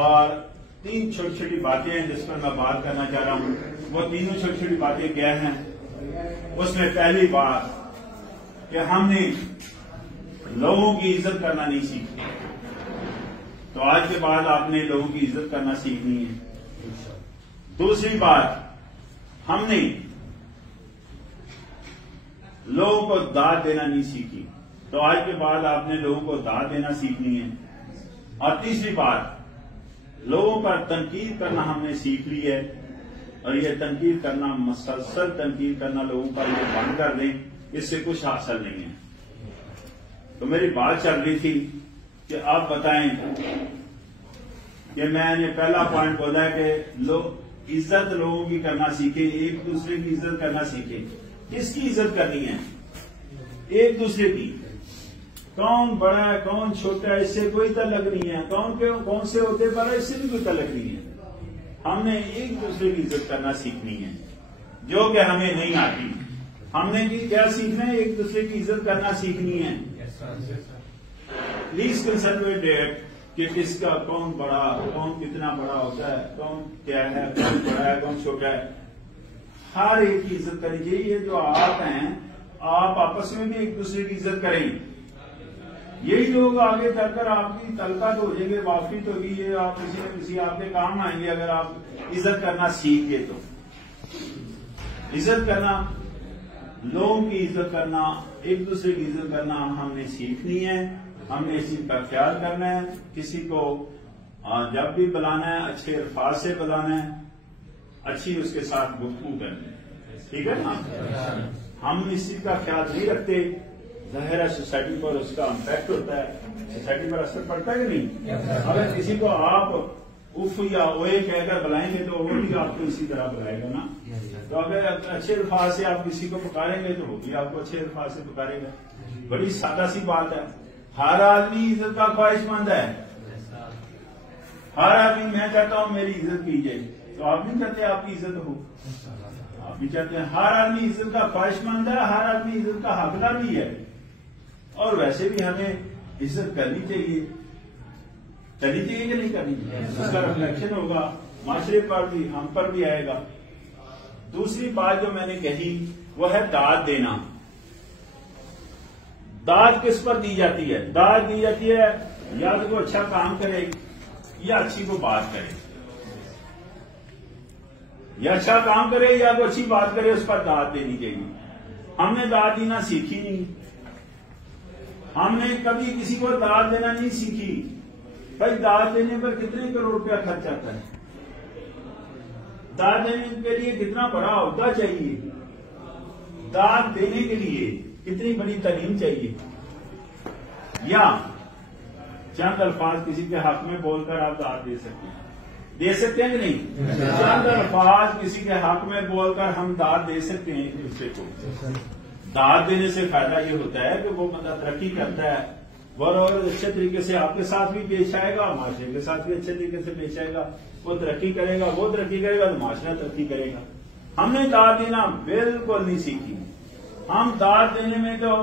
اور 3 چھوٹی چھوٹی باتیں ہیں جس پر میں بات کرنا چاہ رہا ہوں. وہ تینوں چھوٹی چھوٹی باتیں کیا ہیں؟ اس میں پہلی بات کہ ہم نے لوگوں کی عزت کرنا نہیں سیکھی. تو آج کے بعد آپ نے لوگوں کی عزت کرنا سیکھنی ہے. دوسری بات، ہم نے لوگوں کو داد دینا نہیں سیکھی. تو آج کے بعد آپ نے لوگوں کو داد دینا سیکھنی ہے. اور تیسری بات، لوگوں پر تنقید کرنا ہم نے سیکھ لی ہے. اور یہ تنقید کرنا، مسلسل تنقید کرنا لوگوں پر یہ بند کر دیں، اس سے کچھ حاصل نہیں ہے. تو میری بات چل رہی تھی کہ آپ بتائیں کہ میں نے پہلا پوائنٹ بولا ہے کہ لوگ عزت لوگوں کی کرنا سیکھیں، ایک دوسرے کی عزت کرنا سیکھیں. کس کی عزت کرنی ہے؟ ایک دوسرے کی. کون بڑا ہے کون چھوٹا ہے اس سے کوئی تعلق نہیں ہے. کون سے عہدے پر ہے اس سے بھی کوئی تعلق نہیں ہے. ہم نے ایک دوسرے کی عزت کرنا سیکھنی ہے، جو کہ ہمیں نہیں آتی. ہم نے کیا سیکھنا ہے؟ ایک دوسرے کی عزت کرنا سیکھنی ہے. پلیز کنسیڈر دیٹ کہ کس کا کون بڑا، کون کتنا بڑا ہوتا ہے، کون کیا ہے، کون بڑا ہے کون چھوٹا ہے. ہر ایک کی عزت کرنی چاہیے. یہ جو آپ ہیں آپ آپس میں بھی ایک دوسرے کی عزت کریں. یہی لوگ آگے چل کر آپ کی تلقات ہو جائیں گے، واقفیت ہوگی. یہ آپ کسی نہ کسی آپ کے کام آئیں گے اگر آپ عزت کرنا سیکھ گئے. تو عزت کرنا، لوگوں کی عزت کرنا، ایک دوسرے کی عزت کرنا ہم نے سیکھنی ہے. ہم نے اس چیز کا خیال کرنا ہے. کسی کو جب بھی بلانا ہے اچھے الفاظ سے بلانا ہے، اچھی اس کے ساتھ گفتگو کرنی ہے. ٹھیک ہے نا؟ ہم اس چیز کا خیال نہیں رکھتے. ظاہر ہے سوسائٹی پر اس کا امپیکٹ ہوتا ہے، سوسائٹی پر اثر پڑتا ہے کہ نہیں؟ اگر کسی کو آپ اف یا اوے کہہ کر بلائیں گے تو وہ بھی آپ کو اسی طرح بلائے گا نا. تو اگر اچھے الفاظ سے آپ کسی کو پکاریں گے تو وہ بھی آپ کو اچھے الفاظ سے پکارے گا. بڑی سادہ سی بات ہے. ہر آدمی عزت کا خواہش مند ہے. ہر آدمی میں چاہتا ہوں میری عزت کی جائے. تو آپ نہیں چاہتے آپ کی عزت ہو؟ آپ بھی چاہتے ہیں. ہر آدمی عزت کا خواہش مند ہے، ہر آدمی عزت کا حقدار بھی ہے. اور ویسے بھی ہمیں عزت کرنی چاہیے کہ نہیں کرنی چاہیے. اس کا ریفلیکشن ہوگا معاشرے پر بھی، ہم پر بھی آئے گا. دوسری بات جو میں نے کہی وہ ہے داد دینا. داد کس پر دی جاتی ہے؟ داد دی جاتی ہے یا تو وہ اچھا کام کرے یا اچھی کو بات کرے. یا اچھا کام کرے یا تو اچھی بات کرے، اس پر داد دینی چاہیے. ہم نے داد دینا سیکھی نہیں. ہم نے کبھی کسی کو داد دینا نہیں سیکھی. بھائی داد دینے پر کتنے کروڑ روپیہ خرچ آتا ہے؟ داد دینے کے لیے کتنا بڑا عہدہ چاہیے؟ داد دینے کے لیے کتنی بڑی تعلیم چاہیے؟ یا چند الفاظ کسی کے حق میں بول کر آپ داد دے سکتے ہیں؟ دے سکتے ہیں کہ نہیں؟ چند الفاظ کسی کے حق میں بول کر ہم داد دے سکتے ہیں ایک دوسرے کو. داد دینے سے فائدہ یہ ہوتا ہے کہ وہ بندہ ترقی کرتا ہے، اور اچھے طریقے سے آپ کے ساتھ بھی پیش آئے گا، معاشرے کے ساتھ بھی اچھے طریقے سے پیش آئے گا. وہ ترقی کرے گا، وہ ترقی کرے گا تو معاشرہ ترقی کرے گا. ہم نے داد دینا بالکل نہیں سیکھی. ہم داد دینے میں تو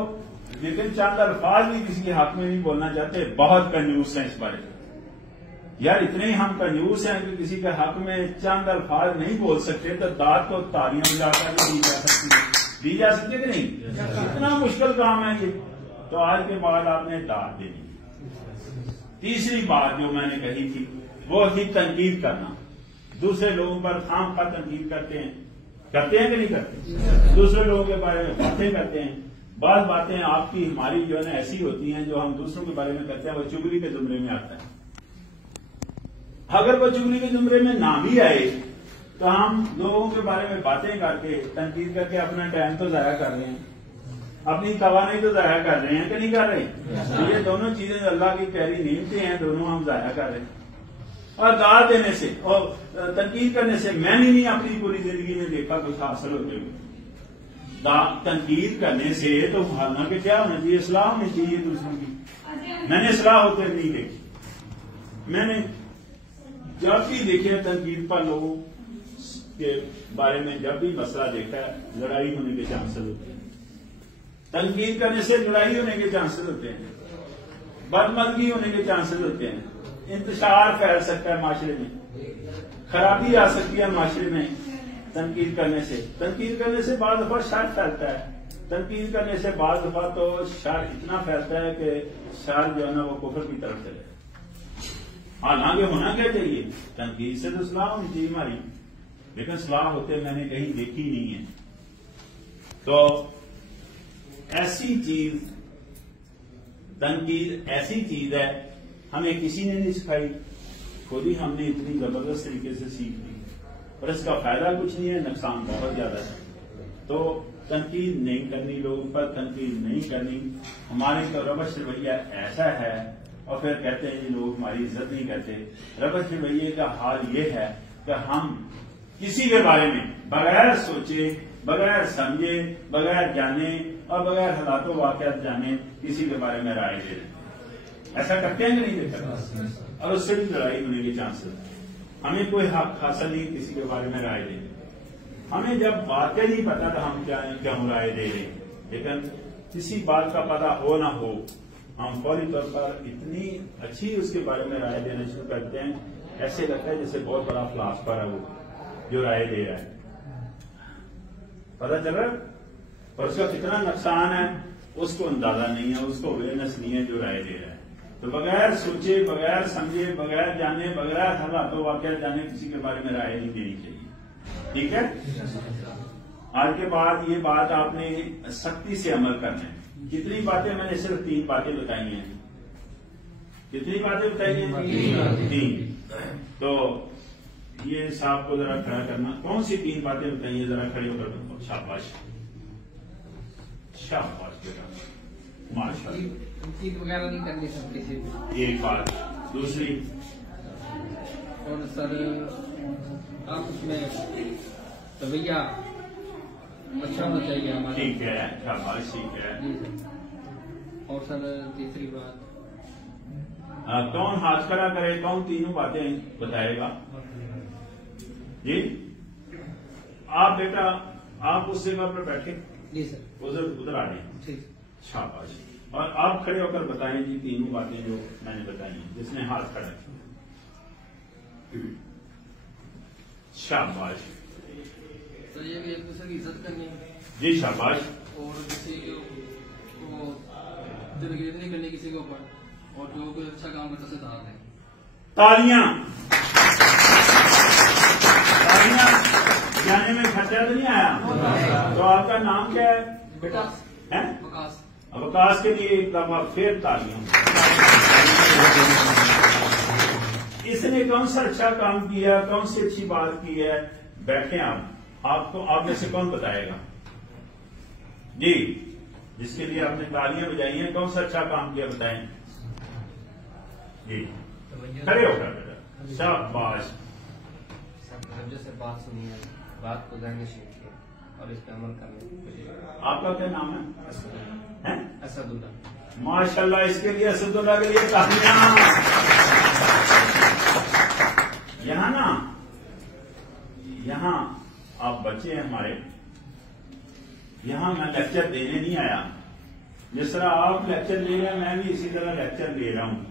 لیکن چند الفاظ بھی کسی کے حق میں نہیں بولنا چاہتے. بہت کنجوس ہیں اس بارے میں. یار اتنے ہی ہم کنجوس ہیں کہ کسی کے حق میں چند الفاظ نہیں بول سکتے تو داد تو تالیاں بجا کر دی جا سکتی ہے. دی جا سکتی ہے کہ نہیں؟ اتنا مشکل کام ہے یہ. تو آج کے بعد آپ نے داد دینی. تیسری بات جو میں نے کہی تھی وہ تھی تنقید کرنا. دوسرے لوگوں پر خام خواہ تنقید کرتے ہیں کہ نہیں کرتے؟ دوسرے لوگوں کے بارے میں باتیں کرتے ہیں. بعض باتیں آپ کی ہماری جو ہے نا ایسی ہوتی ہیں جو ہم دوسروں کے بارے میں کرتے ہیں وہ چگلی کے زمرے میں آتا ہے. اگر وہ چگلی کے زمرے میں نہ بھی آئے تو ہم لوگوں کے بارے میں باتیں کر کے تنقید کر کے اپنا ٹائم تو ضائع کر رہے ہیں، اپنی توانائی تو ضائع کر رہے ہیں کہ نہیں کر رہے؟ یہ دونوں چیزیں اللہ کی پیاری نعمتیں ہیں، دونوں ہم ضائع کر رہے ہیں. اور داد دینے سے اور تنقید کرنے سے میں نے نہیں اپنی پوری زندگی میں دیکھا کچھ حاصل ہوتے ہوئے. تنقید کرنے سے تو حالانکہ کیا ہونا چاہیے؟ اصلاح ہونی چاہیے دوسروں کی. میں نے اصلاح ہوتے نہیں دیکھی. میں نے جب بھی دیکھے تنقید پر لوگوں کے بارے میں جب بھی مسئلہ دیکھا ہے لڑائی ہونے کے چانسز ہوتے ہیں. تنقید کرنے سے لڑائی ہونے کے چانسز ہوتے ہیں، بدمزگی ہونے کے چانسز ہوتے ہیں. انتشار پھیل سکتا ہے معاشرے میں، خرابی آ سکتی ہے معاشرے میں تنقید کرنے سے۔ تنقید کرنے سے بعض دفعہ شر پھیلتا ہے، تنقید کرنے سے بعض دفعہ تو شر اتنا پھیلتا ہے کہ شر جو ہے نا وہ کفر کی طرف چلے۔ حالانکہ ہونا کیا چاہیے، تنقید سے تو اصلاح ہونی چاہیے ہماری، لیکن اصلاح ہوتے میں نے کہیں دیکھی نہیں ہے۔ تو ایسی چیز، تنقید ایسی چیز ہے ہمیں کسی نے نہیں سکھائی، خود ہی ہم نے اتنی زبردست طریقے سے سیکھ لی، اور اس کا فائدہ کچھ نہیں ہے، نقصان بہت زیادہ ہے۔ تو تنقید نہیں کرنی، لوگوں پر تنقید نہیں کرنی۔ ہمارے تو روش رویہ ایسا ہے، اور پھر کہتے ہیں جی لوگ ہماری عزت نہیں کرتے۔ روش رویے کا حال یہ ہے کہ ہم کسی کے بارے میں بغیر سوچے، بغیر سمجھے، بغیر جانے اور بغیر حالات و واقعات جانے کسی کے بارے میں رائے دے دیں۔ ایسا کرتے ہیں کہ نہیں دیکھا، اور اس سے بھی لڑائی ہونے کے چانسز۔ ہمیں کوئی حق حاصل نہیں کسی کے بارے میں رائے دیں۔ ہمیں جب باتیں نہیں پتا تو ہم کیوں رائے دے رہے ہیں، لیکن کسی بات کا پتا ہو نہ ہو ہم فوری طور پر اتنی اچھی اس کے بارے میں رائے دینا شروع کرتے ہیں، ایسے لگتا ہے جیسے بہت بڑا فلاسفر ہے وہ جو رائے دے رہا ہے۔ پتا چل رہا ہے، اور اس کا کتنا نقصان ہے اس کو اندازہ نہیں ہے، اس کو اویئرنیس نہیں ہے جو رائے دے رہا ہے۔ تو بغیر سوچے، بغیر سمجھے، بغیر جانے، بغیر حالات و واقعات جانے کسی کے بارے میں رائے نہیں دینی چاہیے۔ ٹھیک ہے، آج کے بعد یہ بات آپ نے سختی سے عمل کرنا ہے۔ کتنی باتیں، میں نے صرف 3 باتیں بتائی ہیں۔ کتنی باتیں بتائی ہیں؟ 3۔ تو یہ صاحب کو ذرا کھڑا کرنا، کون سی 3 باتیں بتائی ہیں، ذرا کھڑے ہو کر بتاؤ۔ شاباش شاباش بیٹا، ماشاء اللہ۔ وغیرہ نہیں کرنی سب کسی بھی۔ ایک بات، دوسری اور سر آپ اس میں رویہ اچھا ہونا چاہیے ہمارا۔ ٹھیک ہے، شاباش، ٹھیک ہے۔ جی سر، اور سر تیسری بات، کون ہاتھ کھڑا کرے، کون تینوں باتیں بتائے گا؟ جی آپ بیٹا، آپ اس جگہ پر بیٹھے، جی سر، ادھر آ جائیں۔ ٹھیک۔ شاباش، اور آپ کھڑے ہو کر بتائیں جی تینوں باتیں جو میں نے بتائی ہیں، جس نے ہاتھ کھڑا کیا۔ شاباش، تو یہ بھی ایک دوسرے کی عزت کرنی ہے، جی شاباش، اور کسی کو دلگیر نہیں کرنی کسی کے اوپر، اور جو کوئی اچھا کام کرتا اسے دھار دیں۔ تالیاں تالیاں جانے میں خرچہ تو نہیں آیا؟ تو آپ کا نام کیا ہے بیٹا؟ ہیں؟ وکاس۔ اوکاش کے لیے ایک دفعہ پھر تالیاں۔ اس نے کون سا اچھا کام کیا، کون سی اچھی بات کی ہے؟ بیٹھیں آپ کو، آپ میں سے کون بتائے گا؟ جی، جس کے لیے آپ نے تالیاں بجائی ہیں، کون سا اچھا کام کیا بتائیں جی، کھڑے ہو کر بیٹا۔ شاباش، توجہ سے بات سنی ہے، بات کو ذہن نشین کیا اور اس پہ عمل کرنے۔ آپ کا کیا نام ہے؟ اسد اللہ۔ ماشاء اللہ، اس کے لیے اسد اللہ کے لیے تالیاں۔ یہاں نا، یہاں آپ بچے ہیں ہمارے، یہاں میں لیکچر دینے نہیں آیا۔ جس طرح آپ لیکچر لے رہے ہیں میں بھی اسی طرح لیکچر دے رہا ہوں۔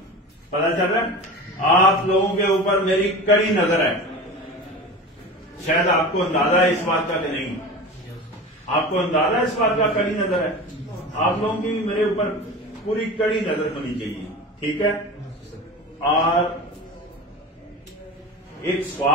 پتا چل رہا ہے، آپ لوگوں کے اوپر میری کڑی نظر ہے۔ شاید آپ کو اندازہ ہے اس بات کا کہ نہیں، آپ کو اندازہ اس بات کا کڑی نظر ہے۔ آپ لوگوں کی بھی میرے اوپر پوری کڑی نظر ہونی چاہیے، ٹھیک ہے؟ اور ایک سوال